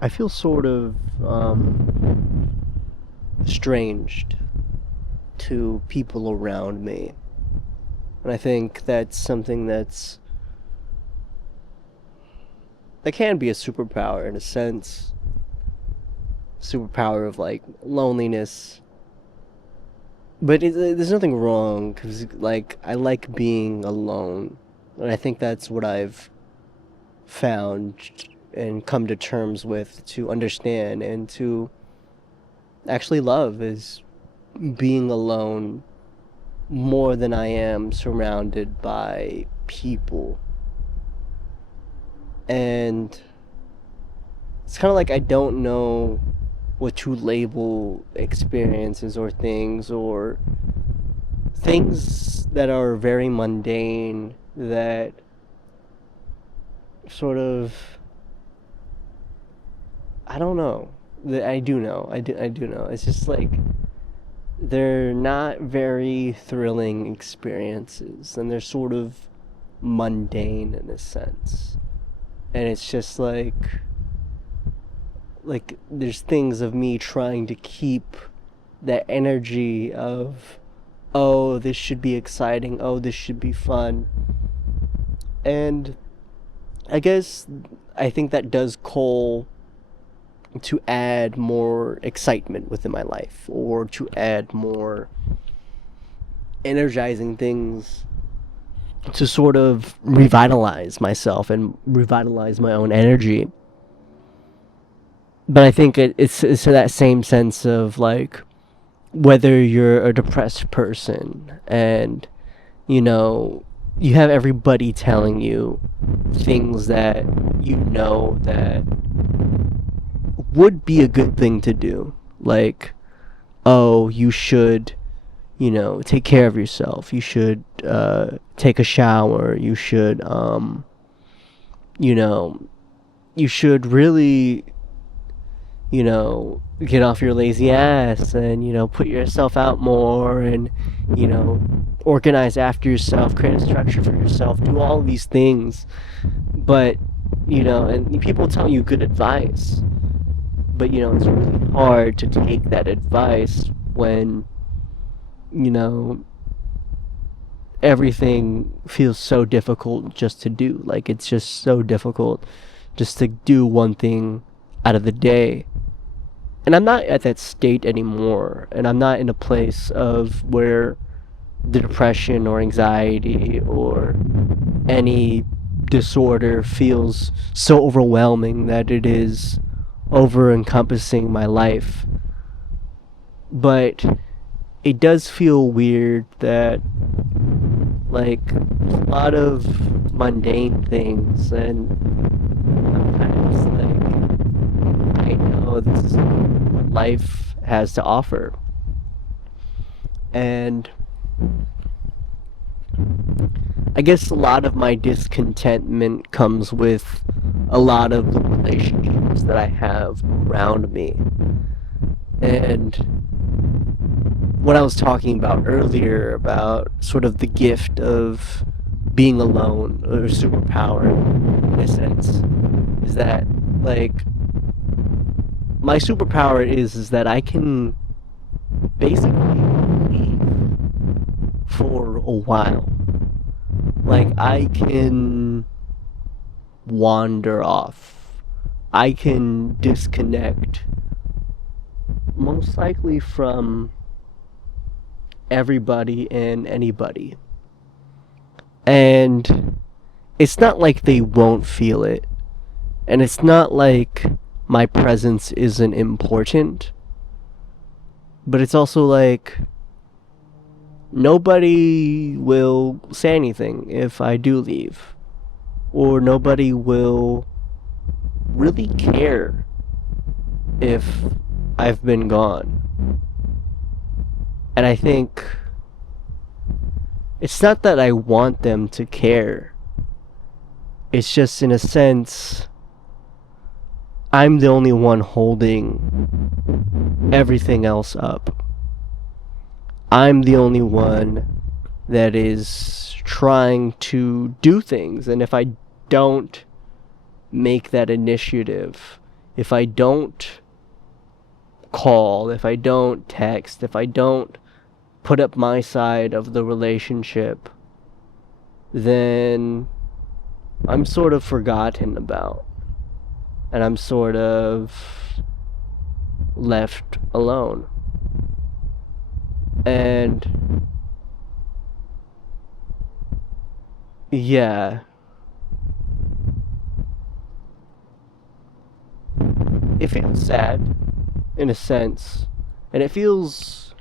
I feel sort of estranged to people around me. And I think that's something that can be a superpower in a sense. Superpower of like loneliness. But there's nothing wrong because like I like being alone. And I think that's what I've found and come to terms with to understand and to actually love is being alone more than I am surrounded by people. And it's kind of like I don't know what to label experiences or things that are very mundane that sort of I don't know. I do know. I do know. It's just like they're not very thrilling experiences and they're sort of mundane in a sense. And it's just like there's things of me trying to keep that energy of oh this should be exciting, oh this should be fun. And I guess I think that does call to add more excitement within my life or to add more energizing things to sort of revitalize myself and revitalize my own energy. But I think it's that same sense of like whether you're a depressed person and you know you have everybody telling you things that you know that would be a good thing to do, like oh you should take care of yourself, you should take a shower, you should you know you should really get off your lazy ass and, put yourself out more and, organize after yourself, create a structure for yourself, do all these things. But, and people tell you good advice, but, it's really hard to take that advice when, everything feels so difficult just to do. Like, it's just so difficult just to do one thing out of the day. And I'm not at that state anymore, and I'm not in a place of where the depression or anxiety or any disorder feels so overwhelming that it is over encompassing my life. But it does feel weird that like a lot of mundane things, and sometimes like I know this is what life has to offer. And I guess a lot of my discontentment comes with a lot of the relationships that I have around me. And what I was talking about earlier about sort of the gift of being alone or superpower in a sense is that like my superpower is that I can basically leave for a while. Like I can wander off. I can disconnect most likely from everybody and anybody. And it's not like they won't feel it. And it's not like my presence isn't important. But it's also like nobody will say anything if I do leave. Or nobody will really care if I've been gone. And I think it's not that I want them to care. It's just in a sense, I'm the only one holding everything else up. I'm the only one that is trying to do things. And if I don't make that initiative, if I don't call, if I don't text, if I don't put up my side of the relationship, then I'm sort of forgotten about. And I'm sort of left alone. And yeah, it feels sad in a sense, and it feels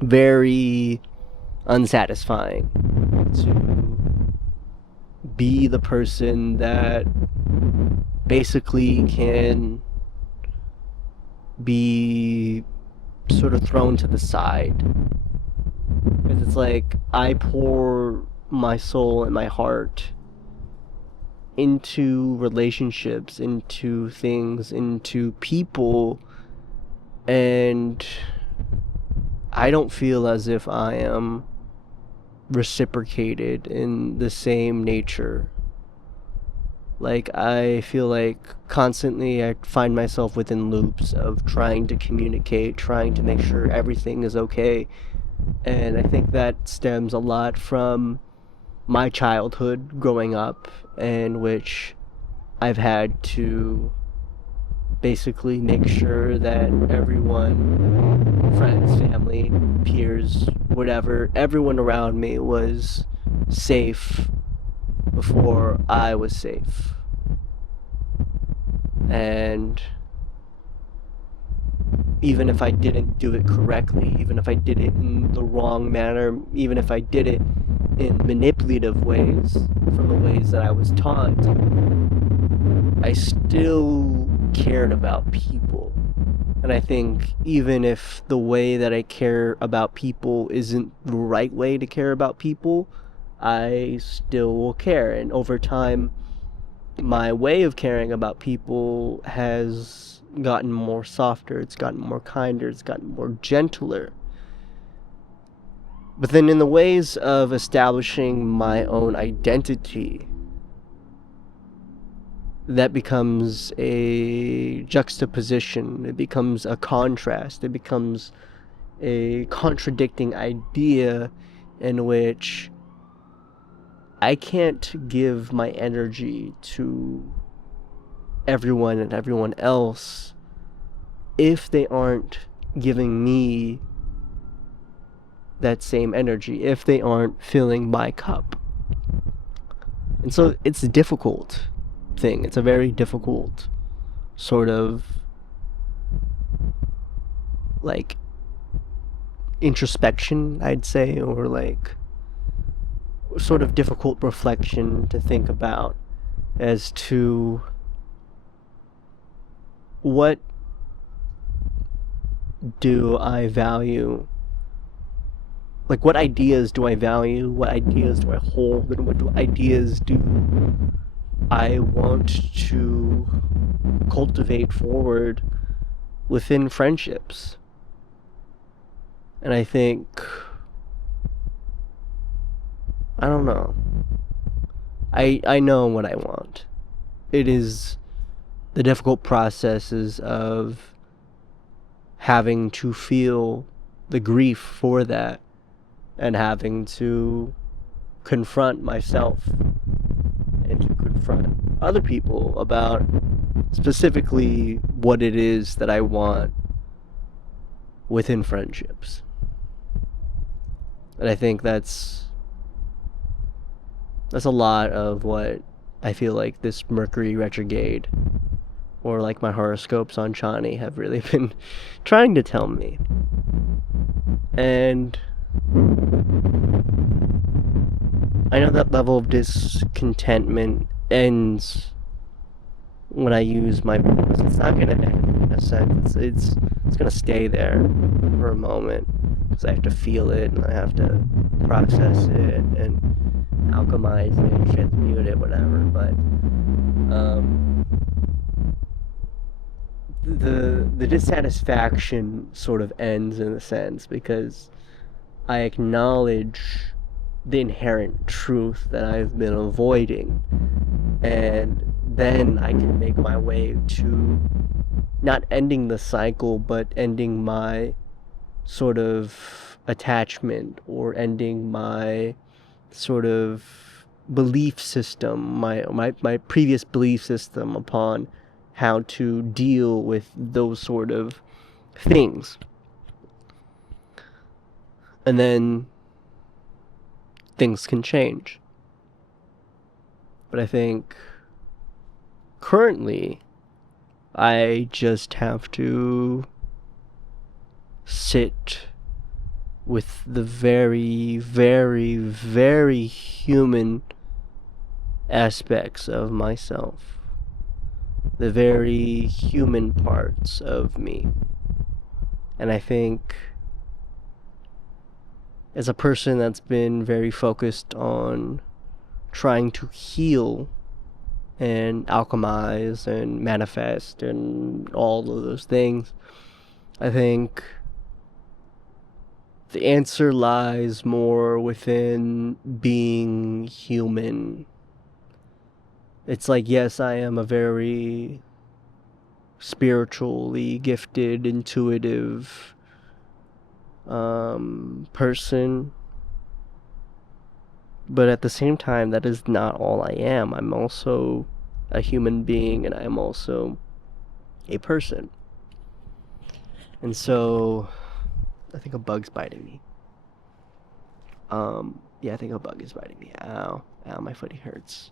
very unsatisfying to be the person that basically can be sort of thrown to the side. Because it's like I pour my soul and my heart into relationships, into things, into people, and I don't feel as if I am reciprocated in the same nature. Like, I feel like constantly I find myself within loops of trying to communicate, trying to make sure everything is okay. And I think that stems a lot from my childhood growing up, in which I've had to basically make sure that everyone, friends, family, peers, whatever, everyone around me was safe before I was safe. And even if I didn't do it correctly, even if I did it in the wrong manner, even if I did it in manipulative ways, from the ways that I was taught, I still cared about people. And I think even if the way that I care about people isn't the right way to care about people, I still will care. And over time, my way of caring about people has gotten more softer, it's gotten more kinder, it's gotten more gentler. But then in the ways of establishing my own identity, that becomes a juxtaposition, it becomes a contrast, it becomes a contradicting idea in which I can't give my energy to everyone and everyone else if they aren't giving me that same energy, if they aren't filling my cup. And so it's a difficult thing. It's a very difficult sort of like introspection, I'd say, or like sort of difficult reflection to think about as to what do I value? Like, what ideas do I value? What ideas do I hold? And what ideas do I want to cultivate forward within friendships? And I think, I don't know. I know what I want. It is the difficult processes of having to feel the grief for that and having to confront myself and to confront other people about specifically what it is that I want within friendships. And I think that's a lot of what I feel like this Mercury retrograde, or like my horoscopes on Chani, have really been trying to tell me. And I know that level of discontentment ends when I use my voice. It's not gonna end, in a sense. It's gonna stay there for a moment, because I have to feel it and I have to process it and alchemize it, transmute it, whatever. But the dissatisfaction sort of ends in a sense, because I acknowledge the inherent truth that I've been avoiding, and then I can make my way to not ending the cycle, but ending my sort of attachment, or ending my sort of belief system, my previous belief system upon how to deal with those sort of things. And then things can change. But I think currently I just have to sit with the very, very, very human aspects of myself, the very human parts of me. And I think as a person that's been very focused on trying to heal and alchemize and manifest and all of those things, I think the answer lies more within being human. It's like, yes, I am a very spiritually gifted, intuitive person, but at the same time, that is not all I am. I'm also a human being, and I'm also a person. And so, I think a bug's biting me. Yeah, I think a bug is biting me. Ow, ow, my footy hurts.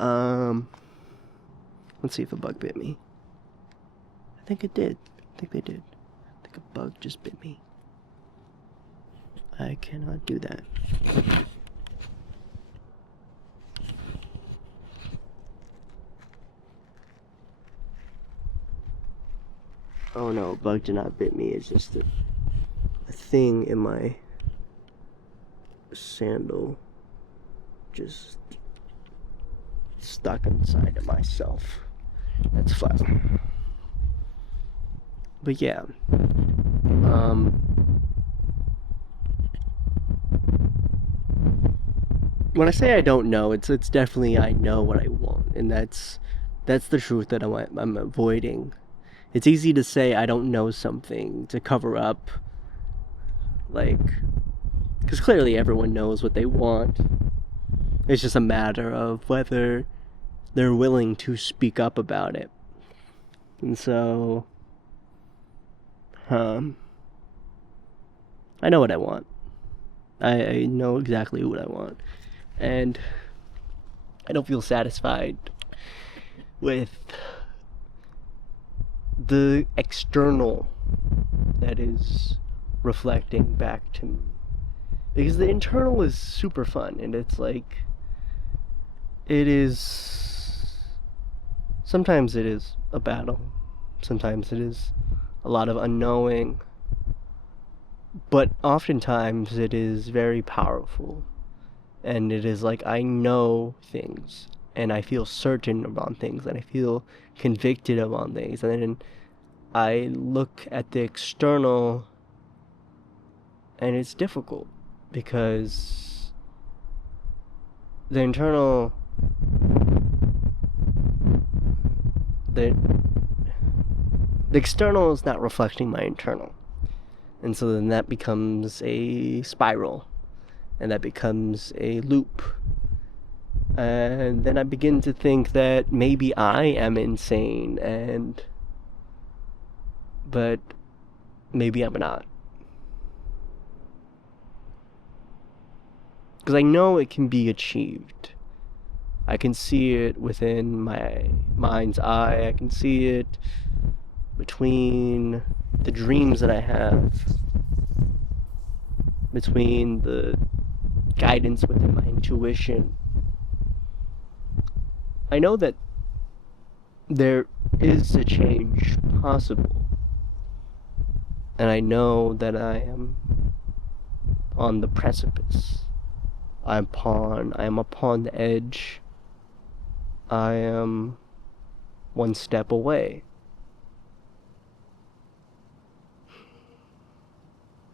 Let's see if a bug bit me. I think it did. I think they did. I think a bug just bit me. I cannot do that. Oh no, a bug did not bit me. It's just a thing in my sandal just stuck inside of myself. That's fun. But yeah. When I say I don't know, it's definitely I know what I want, and that's the truth that I'm avoiding. It's easy to say I don't know something to cover up, like, because clearly everyone knows what they want. It's just a matter of whether they're willing to speak up about it. And so, I know what I want. I know exactly what I want. And I don't feel satisfied with the external that is reflecting back to me. Because the internal is super fun, and it's like, it is, sometimes it is a battle, sometimes it is a lot of unknowing, but oftentimes it is very powerful, and it is like I know things, and I feel certain about things, and I feel convicted about things, and then I look at the external, and it's difficult, because the internal, the external is not reflecting my internal. And so then that becomes a spiral, and that becomes a loop. And then I begin to think that maybe I am insane, but maybe I'm not. Because I know it can be achieved. I can see it within my mind's eye. I can see it between the dreams that I have, between the guidance within my intuition. I know that there is a change possible, and I know that I am on the precipice. I am upon the edge. I am one step away.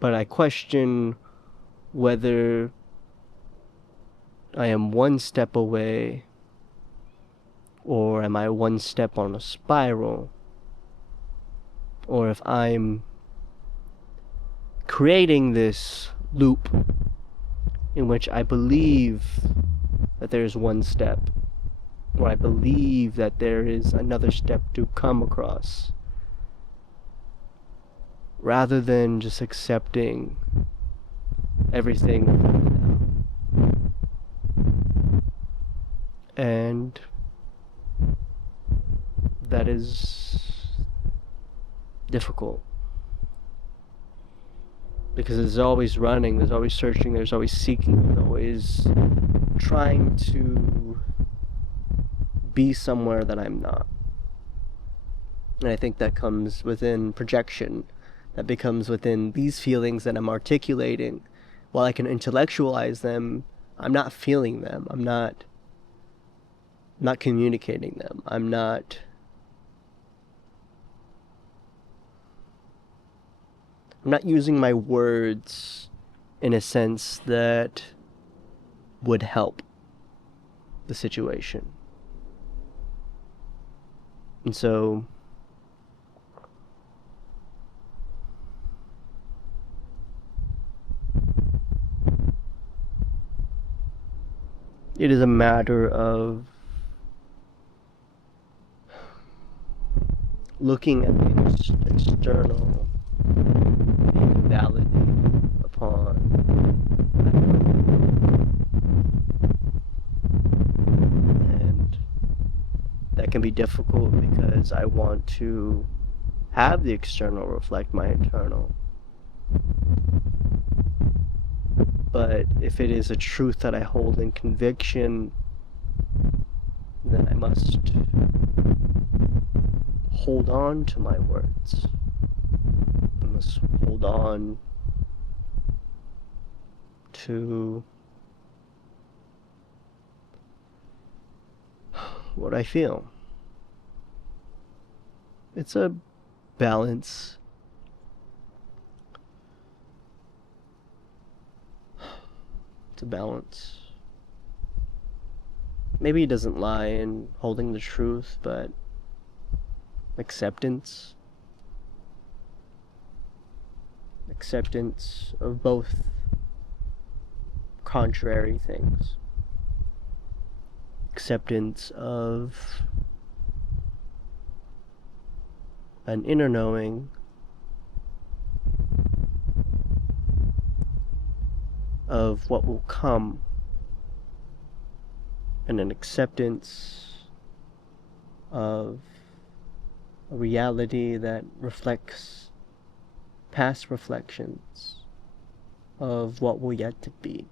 But I question whether I am one step away or am I one step on a spiral, or if I'm creating this loop in which I believe that there's one step, or I believe that there is another step to come across, rather than just accepting everything now. And that is difficult, because there's always running, there's always searching, there's always seeking, there's always trying to be somewhere that I'm not. And I think that comes within projection, that becomes within these feelings that I'm articulating. While I can intellectualize them, I'm not feeling them. I'm not communicating them. I'm not using my words in a sense that would help the situation. And so it is a matter of looking at the external, being validated upon, and that can be difficult because I want to have the external reflect my internal. But if it is a truth that I hold in conviction, then I must hold on to my words. I must hold on to what I feel. It's a balance. It's a balance. Maybe it doesn't lie in holding the truth, but acceptance. Acceptance of both contrary things. Acceptance of an inner knowing of what will come, and an acceptance of a reality that reflects past reflections of what will yet to be.